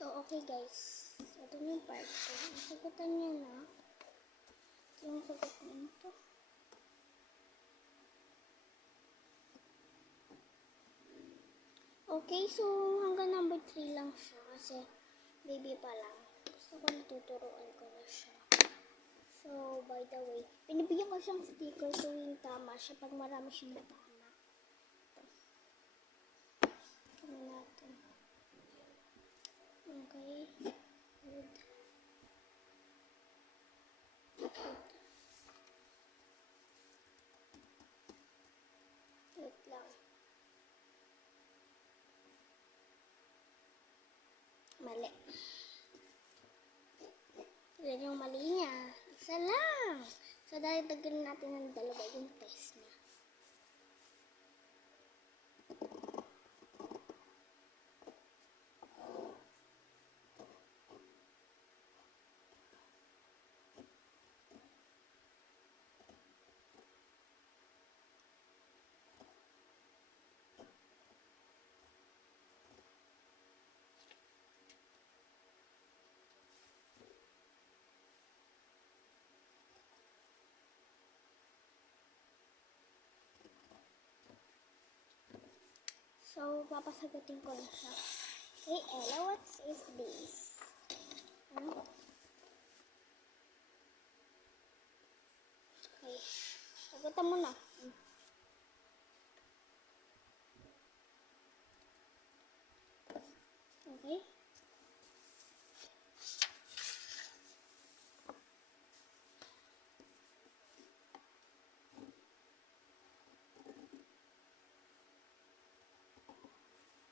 So, okay guys. Ito na yung part 2. Nasagutan niya na. Ito yung sagot niya ito. Okay, so hanggang number 3 lang siya kasi baby pa lang. Gusto ko natuturuan ko na siya. So, by the way, pinibigyan ko siyang sticker tuwing tama siya pag marami siyang tama. Ito. Ito natin. Okay. Good. Wait lang. Mali. Yan yung mali niya. Isa lang. So, dagdagan natin ng dalawa yung test niya. So, papasagutin ko na siya. Hey, Ella, what is this? Ano? Okay. Sagutan mo na. Okay.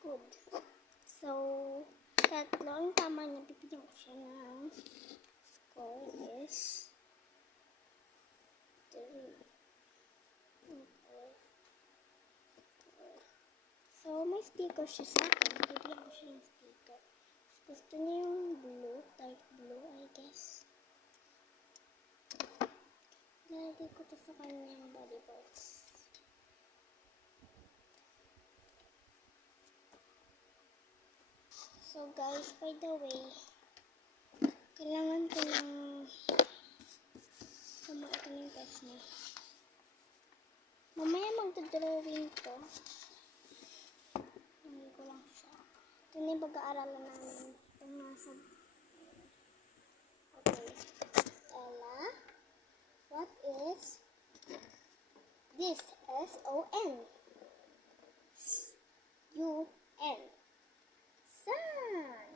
Good. So, tatlo ang tama niya. Bibigyan ko siya ng score is 3. Okay. So, may sticker siya sa akin. Bibigyan ko siya ng sticker. Gusto niya yung blue, dark blue, I guess. Nalagay ko to sa kanyang body parts. So guys, by the way, kailangan ko ng gumawa ko ng test niya. Mamaya magdodrawing to. Hindi ko lang siya. Ito na yung pag-aaralan namin. Itong nasa. Okay. Ella, what is this? S-O-N. U-N. Sun.